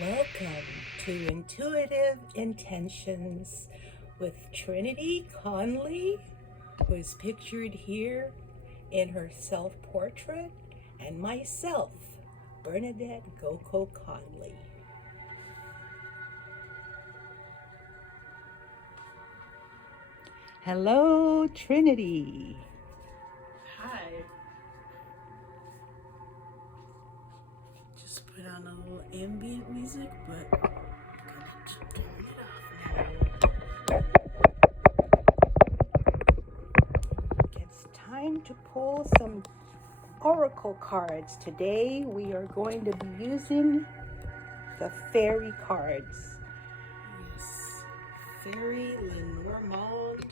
Welcome to Intuitive Intentions with Trinity Conley, who is pictured here in her self-portrait, and myself, Bernadette Goko Conley. Hello, Trinity. Hi. Just put on a little ambient music, but I'm gonna turn it off now. It's time to pull some oracle cards. Today we are going to be using the fairy cards. Yes. Fairy Lenormand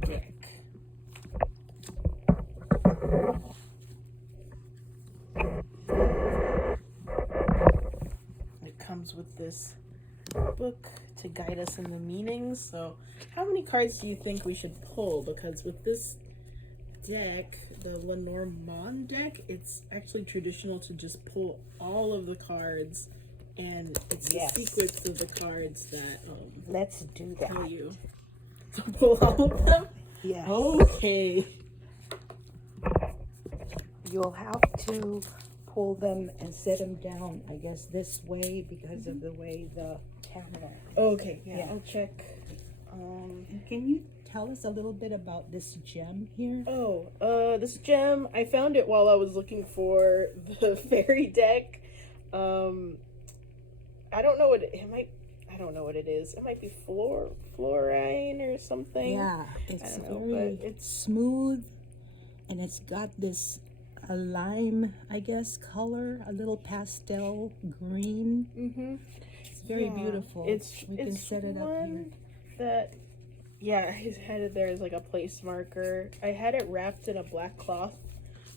deck. It comes with this book to guide us in the meanings. So, how many cards do you think we should pull? Because with this deck, the Lenormand deck, it's actually traditional to just pull all of the cards, and it's the sequence of the cards that Let's do that. tell you to pull all of them. Yes. Okay. You'll have to pull them and set them down, I guess, this way because of the way the camera. Okay. Yeah. I'll check. Can you tell us a little bit about this gem here? This gem, I found it while I was looking for the fairy deck. I don't know what I don't know what it is. It might be fluorine or something. Yeah, it's I don't know, very but it's smooth, and it's got this a lime, I guess, color, a little pastel green. It's very beautiful. We can set it up here. That, yeah, I had it there as like a place marker. I had it wrapped in a black cloth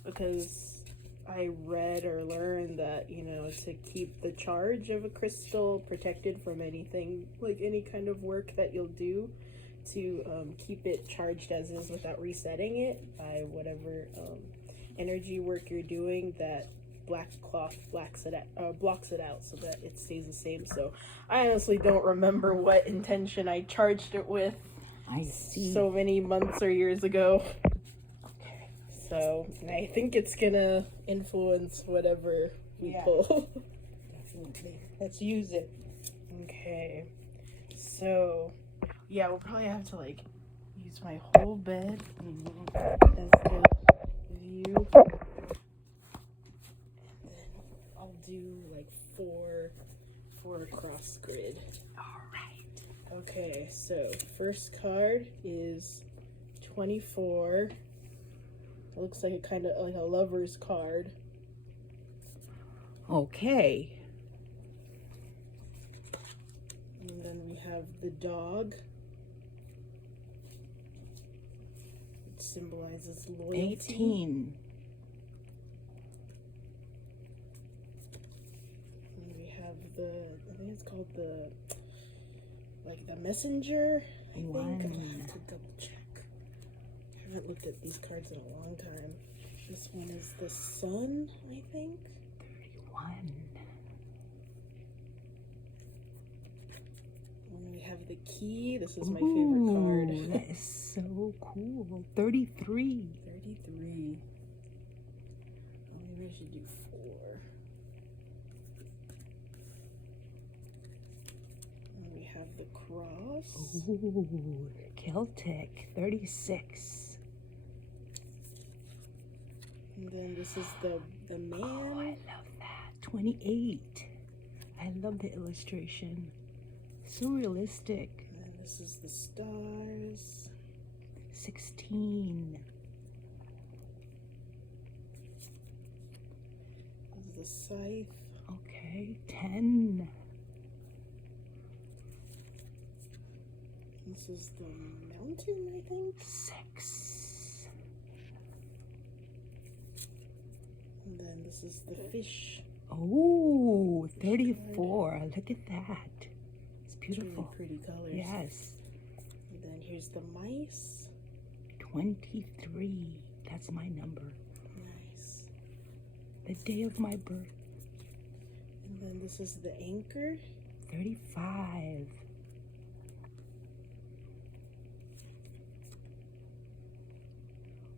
because I read or learned that, to keep the charge of a crystal protected from anything, like any kind of work that you'll do, to keep it charged as is without resetting it by whatever energy work you're doing, that black cloth blocks it out so that it stays the same. So I honestly don't remember what intention I charged it with. I see. So many months or years ago. Okay. So I think it's gonna influence whatever we pull. Definitely. Let's use it. Okay. So yeah, we'll probably have to use my whole bed as the view. I'll do four across grid. All right. Okay, so first card is 24. It looks like a kind of like a lover's card. Okay. And then we have the dog. It symbolizes loyalty. 18. I think it's called the messenger. I think I'll have to double check. I haven't looked at these cards in a long time. This one is the sun, I think. 31. And we have the key. This is my favorite card. That is so cool. 33. 33. Oh, maybe I should do 4. Have the cross. Ooh, Celtic, 36. And then this is the man. Oh, I love that. 28. I love the illustration. So realistic. And this is the stars. 16. This is the scythe. Okay, 10. This is the mountain, I think. 6. And then this is the fish. Oh, 34. Look at that. It's beautiful. It's really pretty colors. Yes. And then here's the mice. 23. That's my number. Nice. The day of my birth. And then this is the anchor. 35.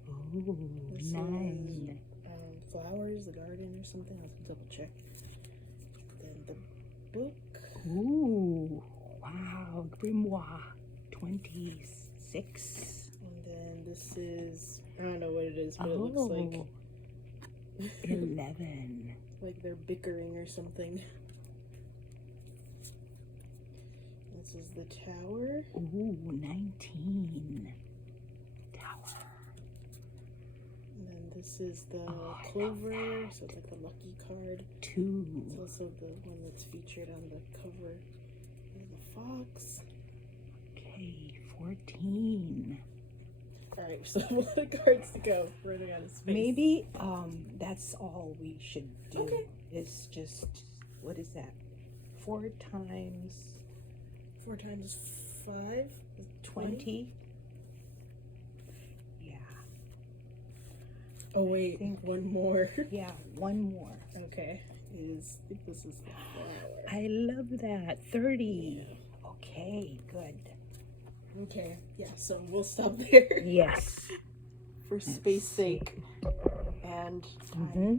Oh, This 9. Is, flowers, the garden, or something. I'll double check. Then the book. Ooh, wow, grimoire. 26. And then this is, I don't know what it is, but it looks like 11. like they're bickering or something. This is the tower. Ooh, 19. Tower. And then this is the clover, so it's like the lucky card. 2. It's also the one that's featured on the cover. There's the fox. Okay, 14. Alright, so a lot of cards to go. Running out of space. Maybe that's all we should do. Okay. Is just, what is that? 4 times 4 times 5 is 20. Yeah. Oh wait, one more. Yeah, one more. Okay. I think this is the flower. I love that. 30. Okay, good. Okay, yeah, so we'll stop there. Yes. For space sake and time Mm-hmm.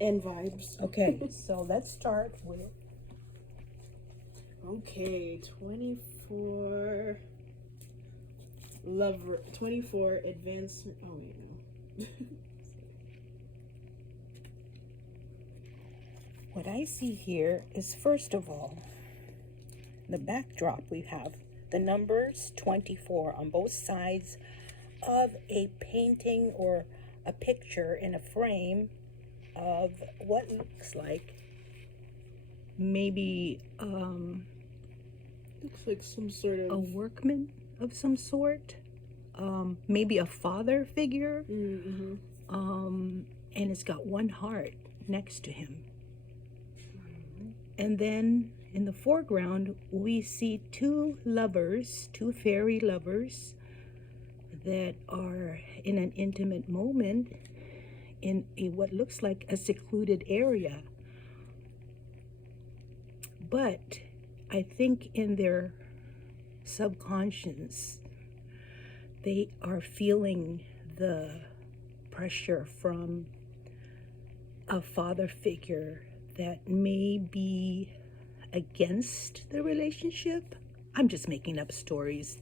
and vibes. Okay, so let's start with Okay, 24 lover 24 advancement. Oh wait, no. what I see here is, first of all, the backdrop. We have the numbers 24 on both sides of a painting or a picture in a frame of what looks like maybe Looks like some sort of a workman of some sort, maybe a father figure, mm-hmm. and it's got one heart next to him. And then in the foreground, we see 2 lovers, 2 fairy lovers that are in an intimate moment in what looks like a secluded area. But I think in their subconscious, they are feeling the pressure from a father figure that may be against the relationship. I'm just making up stories,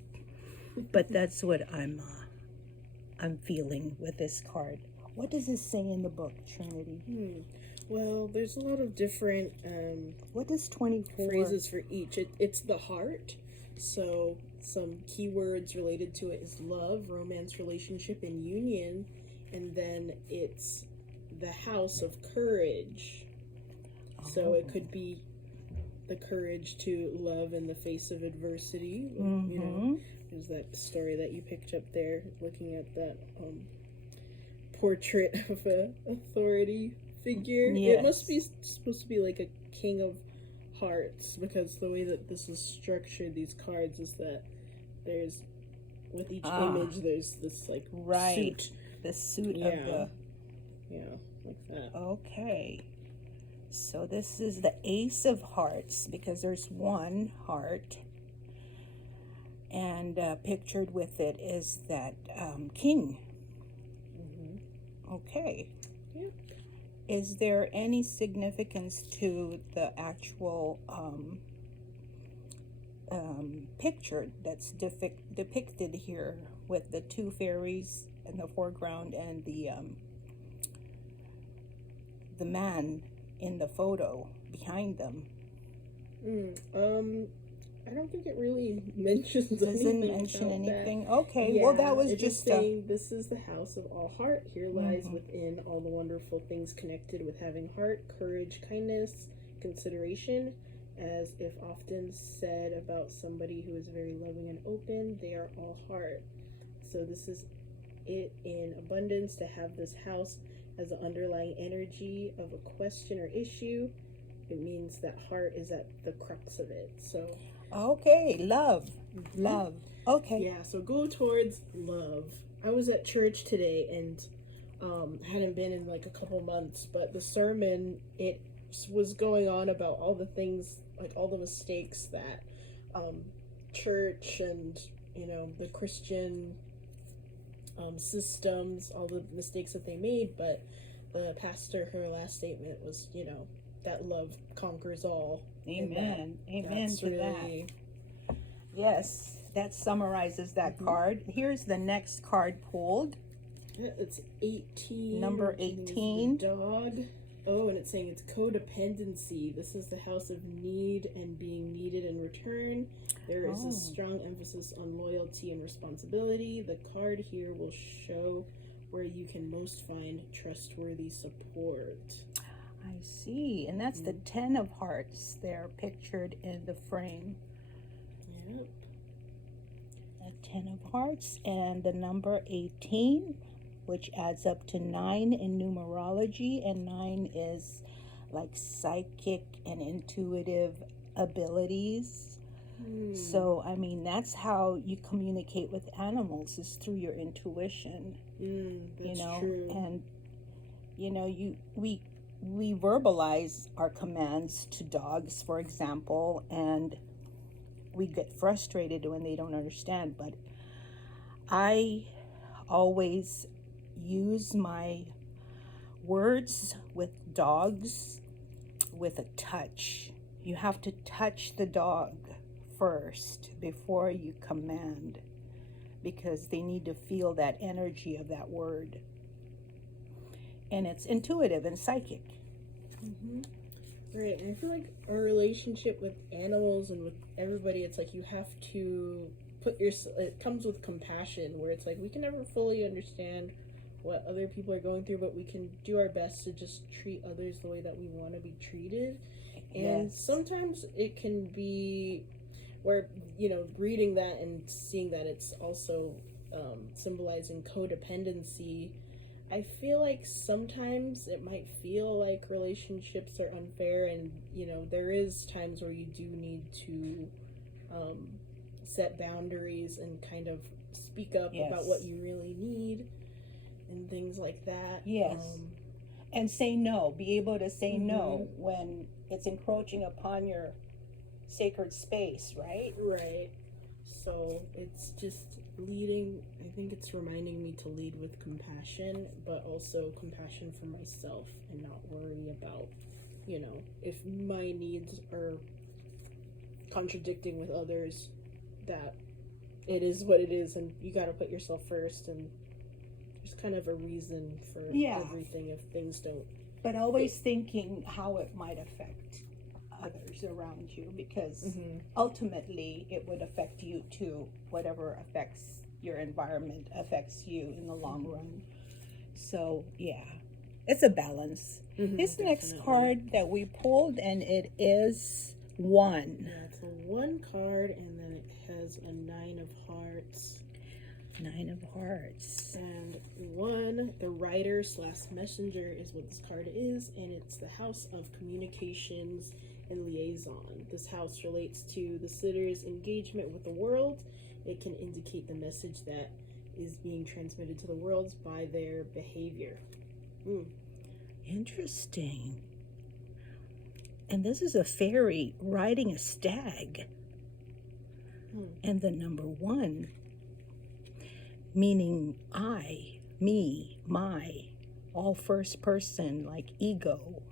but that's what I'm feeling with this card. What does this say in the book, Trinity? Well, there's a lot of different What does 24 phrases for each. It's the heart. So some keywords related to it is love, romance, relationship, and union. And then it's the house of courage. So it could be the courage to love in the face of adversity. Mm-hmm. You know, there's that story that you picked up there, looking at that portrait of a authority figure. Yes. It must be supposed to be like a king of hearts, because the way that this is structured, these cards, is that there's, with each image, there's this like suit. The suit of the... Yeah, like that. Okay. So this is the Ace of Hearts, because there's one heart. And pictured with it is that king. Mm-hmm. Okay. Yep. Is there any significance to the actual picture that's depicted here with the 2 fairies in the foreground and the man in the photo behind them? I don't think it really mentions Doesn't mention anything. Okay, well that was just saying this is the house of all heart. Here lies within all the wonderful things connected with having heart, courage, kindness, consideration. As if often said about somebody who is very loving and open, they are all heart. So this is it in abundance, to have this house as an underlying energy of a question or issue. It means that heart is at the crux of it. So okay, love. Okay. yeah, so go towards love. I was at church today and hadn't been in like a couple months, but the sermon, it was going on about all the things, like all the mistakes that church and, you know, the Christian systems, all the mistakes that they made, but the pastor, her last statement was, you know, that love conquers all. Amen. Amen to really that. Yes, that summarizes that card. Here's the next card pulled. Yeah, it's 18. Number 18. Dog. Oh, and it's saying it's codependency. This is the house of need and being needed in return. There is a strong emphasis on loyalty and responsibility. The card here will show where you can most find trustworthy support. I see. And that's the 10 of hearts there pictured in the frame. Yep. A 10 of hearts and the number 18, which adds up to 9 in numerology, and 9 is like psychic and intuitive abilities. So, I mean, that's how you communicate with animals, is through your intuition. That's true. And you know, we verbalize our commands to dogs, for example, and we get frustrated when they don't understand, but I always use my words with dogs with a touch. You have to touch the dog first before you command, because they need to feel that energy of that word. And it's intuitive and psychic. Right, and I feel like our relationship with animals and with everybody, it's like you have to it comes with compassion, where it's like we can never fully understand what other people are going through, but we can do our best to just treat others the way that we want to be treated. And sometimes it can be where, you know, reading that and seeing that it's also symbolizing codependency, I feel like sometimes it might feel like relationships are unfair, and, you know, there is times where you do need to set boundaries and kind of speak up about what you really need and things like that. And say no. Be able to say no when it's encroaching upon your sacred space, right? Right. So it's just leading, I think it's reminding me to lead with compassion, but also compassion for myself, and not worry about, you know, if my needs are contradicting with others, that it is what it is, and you got to put yourself first, and there's kind of a reason for everything if things don't. But always thinking how it might affect others around you, because ultimately it would affect you too. Whatever affects your environment affects you in the long run. So it's a balance. This next card that we pulled, and it is 1. Yeah, it's a 1 card, and then it has a 9 of hearts. 9 of hearts. And 1, the writer / messenger is what this card is, and it's the house of communications and liaison. This house relates to the sitter's engagement with the world. It can indicate the message that is being transmitted to the world by their behavior. Interesting. And this is a fairy riding a stag. And the number 1, meaning I, me, my, all first person, like ego.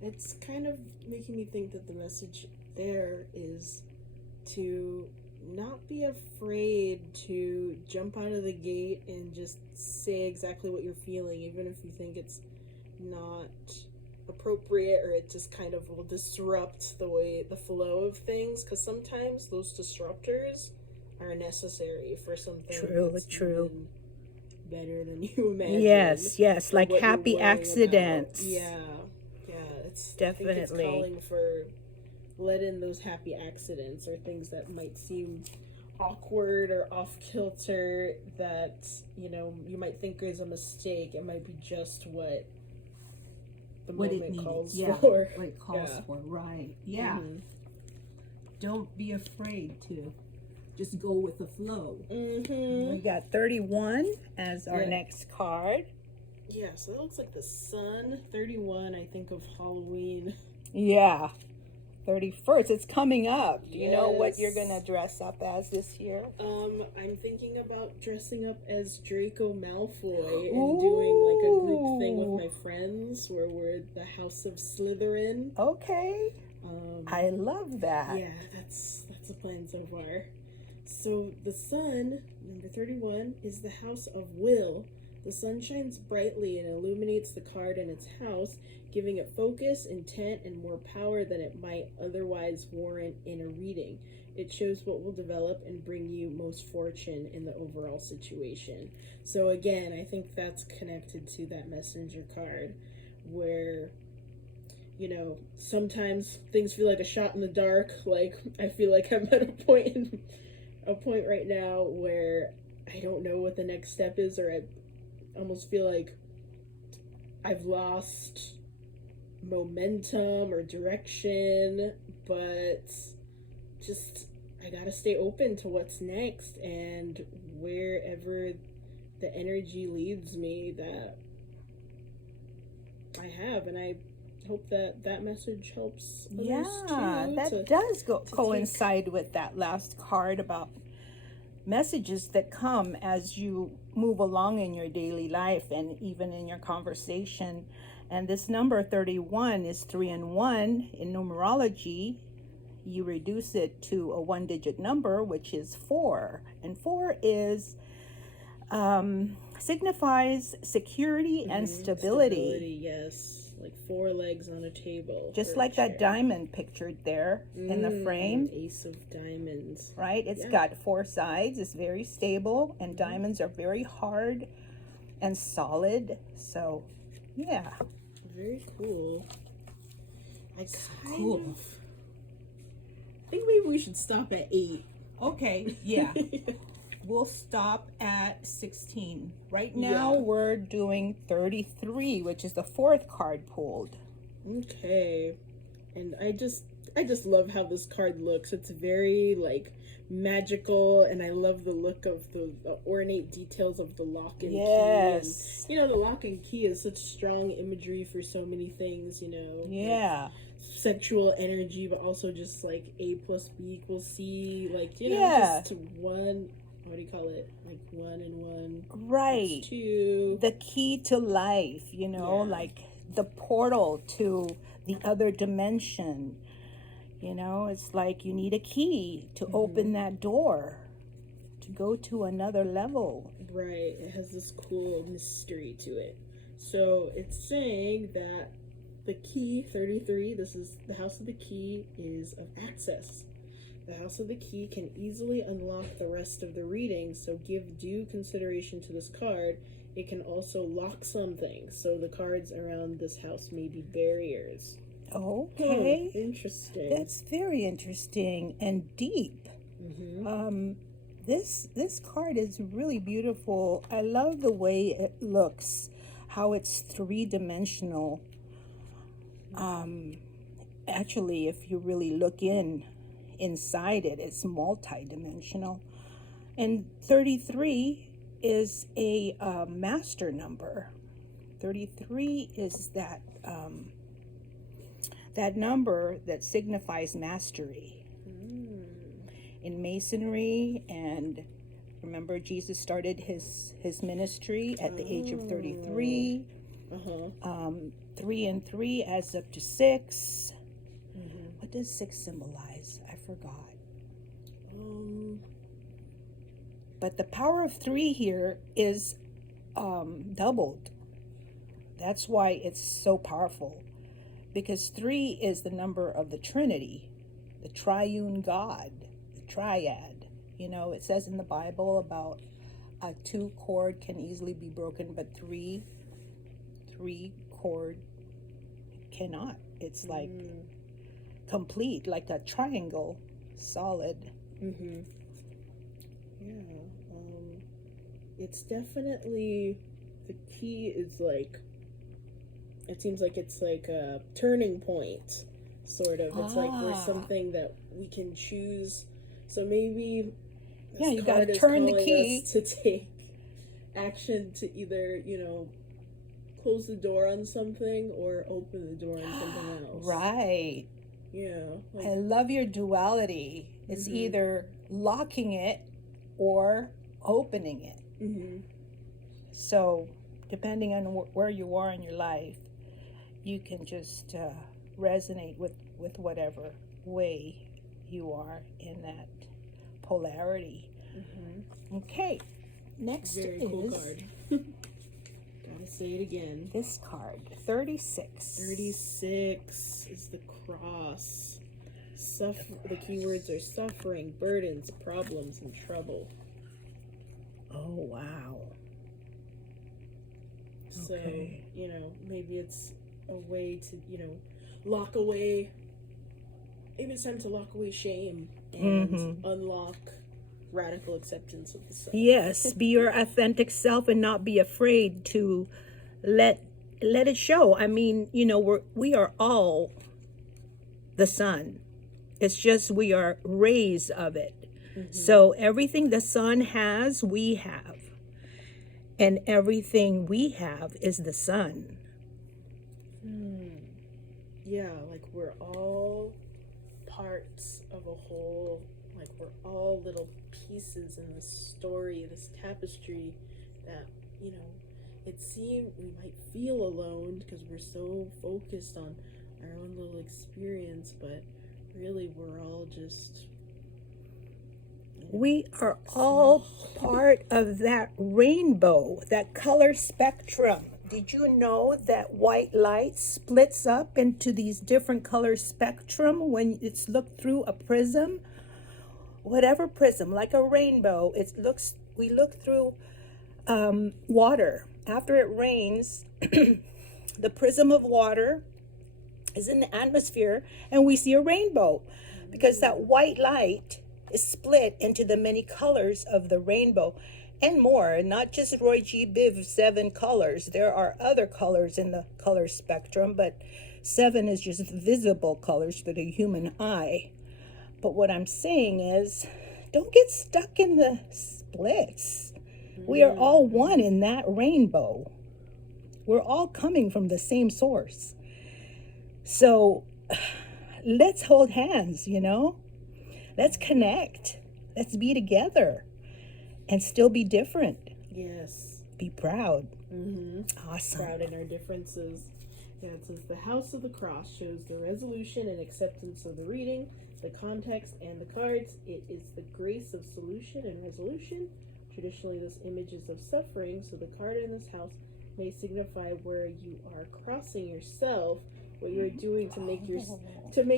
It's kind of making me think that the message there is to not be afraid to jump out of the gate and just say exactly what you're feeling, even if you think it's not appropriate, or it just kind of will disrupt the flow of things, because sometimes those disruptors are necessary for something True. better than you imagine. Yes, like happy accidents. It's definitely, I think it's calling for let in those happy accidents, or things that might seem awkward or off kilter, that, you know, you might think is a mistake. It might be just what the moment calls for. What it calls for, right. Don't be afraid to just go with the flow. We got 31 as our next card. Yeah, so that looks like the sun. 31, I think of Halloween. Yeah. 31st. It's coming up. Do you know what you're Yes. going to dress up as this year? I'm thinking about dressing up as Draco Malfoy and doing like a group thing with my friends where we're the House of Slytherin. Okay. I love that. Yeah, that's the plan so far. So the sun, number 31, is the house of will. The sun shines brightly and illuminates the card in its house, giving it focus, intent, and more power than it might otherwise warrant in a reading. It shows what will develop and bring you most fortune in the overall situation. So again, I think that's connected to that messenger card where, you know, sometimes things feel like a shot in the dark. Like I feel like I'm at a point right now where I don't know what the next step is, or I almost feel like I've lost momentum or direction, but just I gotta stay open to what's next, and wherever the energy leads me, that I have, and I hope that message helps others too. That does coincide with that last card about messages that come as you move along in your daily life and even in your conversation. And this number 31 is 3 and 1 in numerology. You reduce it to a one-digit number, which is 4, and 4 is signifies security and stability. Yes, like 4 legs on a table, just like that diamond pictured there in the frame. Ace of diamonds, right? It's got 4 sides. It's very stable, and diamonds are very hard and solid. So yeah, very cool. I think maybe we should stop at 8. Okay, yeah. We'll stop at 16. Right now we're doing 33, which is the 4th card pulled. Okay. And I just love how this card looks. It's very like magical, and I love the look of the ornate details of the lock and key. And, you know, the lock and key is such strong imagery for so many things, you know. Yeah. Like sexual energy, but also just like A plus B equals C, like, you know, just one, what do you call it? Like 1 and 1. Right. 2. The key to life, you know, like the portal to the other dimension. You know, it's like you need a key to open that door to go to another level. Right. It has this cool mystery to it. So it's saying that the key 33, this is the house of the key, is of access. The house of the key can easily unlock the rest of the reading, so give due consideration to this card. It can also lock something, so the cards around this house may be barriers. Okay. Interesting. That's very interesting and deep. This card is really beautiful. I love the way it looks, how it's 3-dimensional. Actually, if you really look inside it, it's multi-dimensional. And 33 is a master number. 33 is that number that signifies mastery in Masonry. And remember, Jesus started his ministry at the age of 33. 3 and 3 adds up to 6. What does 6 symbolize? I forgot. But the power of 3 here is doubled. That's why it's so powerful. Because 3 is the number of the Trinity, the triune God, the triad. You know, it says in the Bible about a 2 chord can easily be broken, but 3 chord cannot. It's like complete, like a triangle, solid. It's definitely, the key is like, it seems like it's like a turning point, sort of. It's like there's something that we can choose. So maybe you gotta turn the key to take action to either, you know, close the door on something or open the door on something else. Right. Yeah. Like, I love your duality. It's either locking it or opening it. So, depending on where you are in your life, you can just resonate with whatever way you are in that polarity. Okay, next very is cool card. Gotta say it again. this card, 36. 36 is the cross. The keywords are suffering, burdens, problems, and trouble. Oh, wow. So, Okay. maybe it's a way to, lock away. Maybe it's time to lock away shame and unlock radical acceptance of the self. Yes, be your authentic self and not be afraid to let it show. I mean, we are all the sun. It's just we are rays of it. So everything the sun has, we have. And everything we have is the sun. Yeah, like we're all parts of a whole, like we're all little pieces in this story, this tapestry that, we might feel alone because we're so focused on our own little experience, but really we're all just... We are all part of that rainbow, that color spectrum. Did you know that white light splits up into these different color spectrum when it's looked through a prism? Whatever prism, like a rainbow, we look through water. After it rains, the prism of water is in the atmosphere and we see a rainbow because that white light is split into the many colors of the rainbow and more, not just Roy G. Biv 7 colors. There are other colors in the color spectrum, but 7 is just visible colors to the human eye. But what I'm saying is, don't get stuck in the splits. We are all one in that rainbow. We're all coming from the same source. So let's hold hands, Let's connect. Let's be together and still be different. Yes. Be proud. Awesome. Proud in our differences. Yeah, it says the House of the Cross shows the resolution and acceptance of the reading, the context, and the cards. It is the grace of solution and resolution. Traditionally, this image is of suffering, so the card in this house may signify where you are crossing yourself, what you're doing to make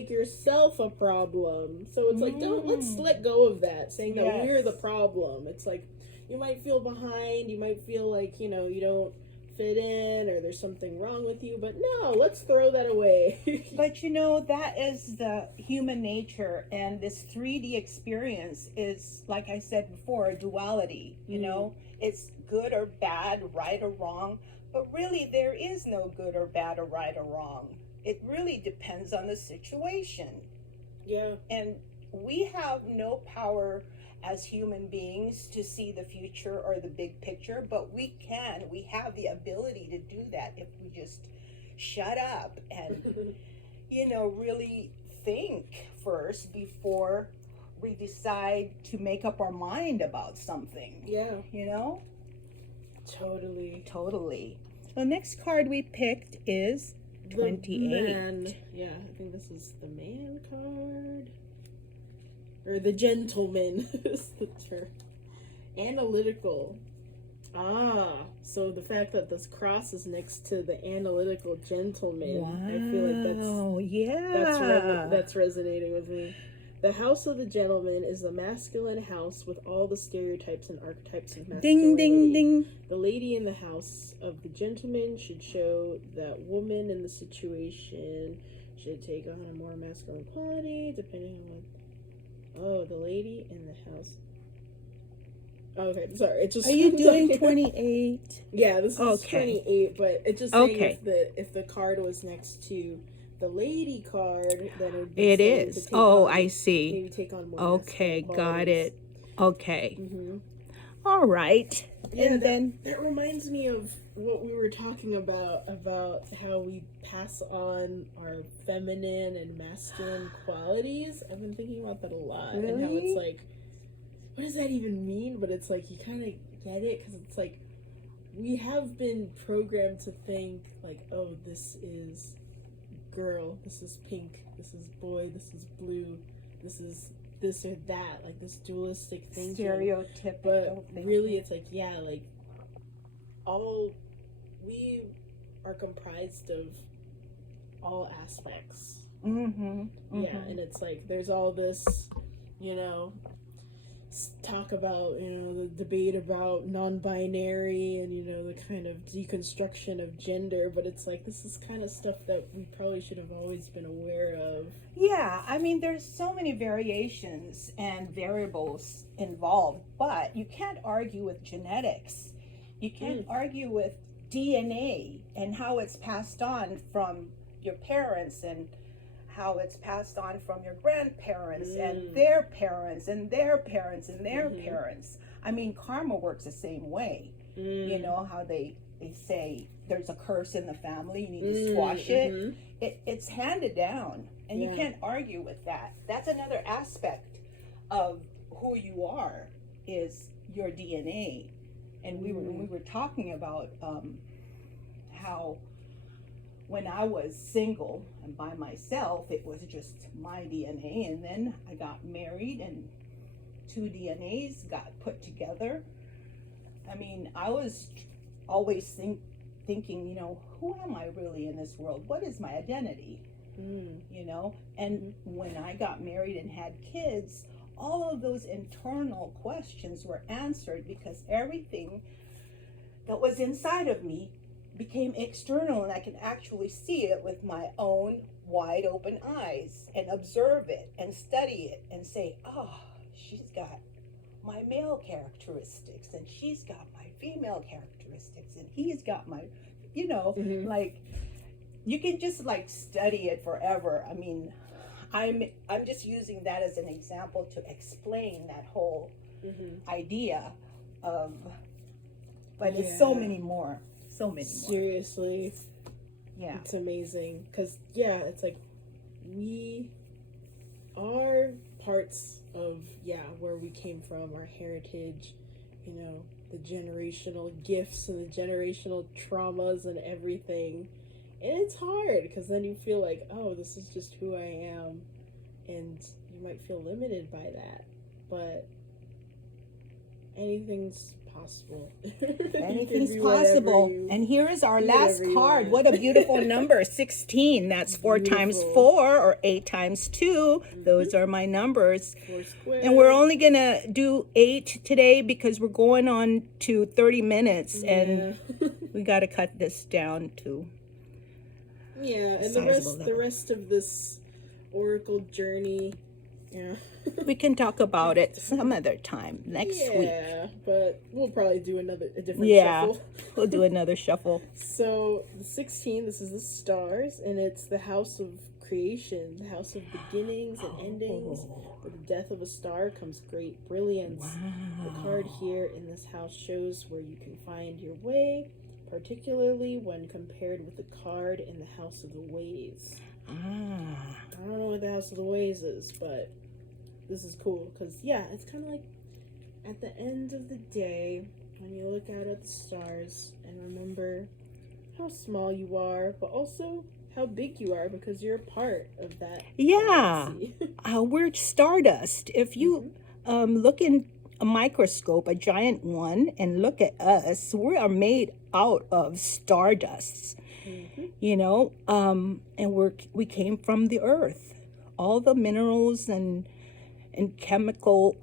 yourself a problem. So it's like, let's let go of that, saying that we're the problem. It's like, you might feel behind, you might feel like, you don't fit in or there's something wrong with you, but no, let's throw that away. But that is the human nature, and this 3D experience is, like I said before, a duality. It's good or bad, right or wrong, but really there is no good or bad or right or wrong. It really depends on the situation. Yeah. And we have no power as human beings to see the future or the big picture, but we have the ability to do that if we just shut up and really think first before we decide to make up our mind about something. Yeah. Totally. The next card we picked is 28. Man. Yeah, I think this is the man card. Or the gentleman is the term. Analytical. So the fact that this cross is next to the analytical gentleman, I feel like that's resonating with me. The house of the gentleman is the masculine house with all the stereotypes and archetypes of masculinity. Ding, ding, ding. The lady in the house of the gentleman should show that woman in the situation should take on a more masculine quality, depending on what... Oh, the lady in the house. Okay, sorry. It just... Are you doing 28? Yeah, this is 28, but it's just saying if the card was next to the lady card, then it would be... It is. I see. Maybe take on more... Okay, got it. Okay. All right. Yeah, and then... That reminds me of what we were talking about how we pass on our feminine and masculine qualities. I've been thinking about that a lot. Really? And how it's like, what does that even mean? But it's like, you kind of get it, because it's like, we have been programmed to think like, oh, this is girl, this is pink, this is boy, this is blue, this is this or that, like this dualistic thinking. Stereotypical. But really, it's like, yeah, like all we are comprised of all aspects. Yeah, and it's like there's all this, you know, talk about, you know, the debate about non-binary and, you know, the kind of deconstruction of gender, but it's like this is kind of stuff that we probably should have always been aware of. Yeah, I mean, there's so many variations and variables involved, but you can't argue with genetics. You can't argue with DNA and how it's passed on from your parents and how it's passed on from your grandparents and their parents and their parents and their parents. I mean, karma works the same way. You know how they say there's a curse in the family, you need to squash it. It's handed down, and you can't argue with that. That's another aspect of who you are, is your DNA. And we were talking about how when I was single and by myself, it was just my DNA, and then I got married and two DNAs got put together. I mean, I was always thinking, you know, who am I really in this world? What is my identity? You know, and when I got married and had kids, all of those internal questions were answered, because everything that was inside of me became external, and I can actually see it with my own wide open eyes and observe it and study it and say, oh, she's got my male characteristics and she's got my female characteristics and he's got my, you know, like, you can just like study it forever. I mean, I'm just using that as an example to explain that whole idea of, but it's so many more. So many more. Seriously. Yeah. It's amazing. Because, yeah, it's like we are parts of, where we came from, our heritage, you know, the generational gifts and the generational traumas and everything. And it's hard, because then you feel like, oh, this is just who I am. And you might feel limited by that. But anything's possible. Anything's possible. And here is our last card. What a beautiful number. 16. That's 4 times 4 or 8 times 2. Those are my numbers. 4 squared. And we're only going to do 8 today because we're going on to 30 minutes. And we got to cut this down to and the rest of this oracle journey, we can talk about it some other time next week. Yeah, but we'll probably do a different shuffle. We'll do another shuffle. So the 16, this is the stars, and it's the house of creation, the house of beginnings and endings. With the death of a star comes great brilliance. The card here in this house shows where you can find your way, particularly when compared with the card in the house of the ways. I don't know what the house of the ways is, but this is cool, because it's kind of like at the end of the day when you look out at the stars and remember how small you are, but also how big you are, because you're a part of that galaxy. We're stardust. If you look in a microscope, a giant one, and look at us, we are made out of stardust. You know, and we came from the earth. All the minerals and chemical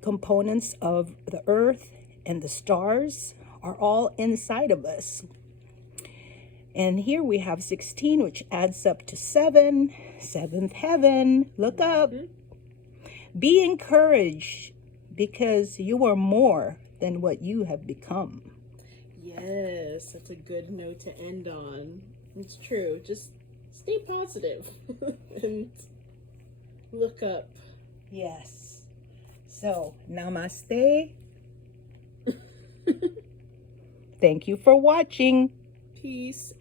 components of the earth and the stars are all inside of us. And here we have 16, which adds up to 7, 7th heaven. Look up. Be encouraged, because you are more than what you have become. Yes, that's a good note to end on. It's true. Just stay positive and look up. Yes. So, namaste. Thank you for watching. Peace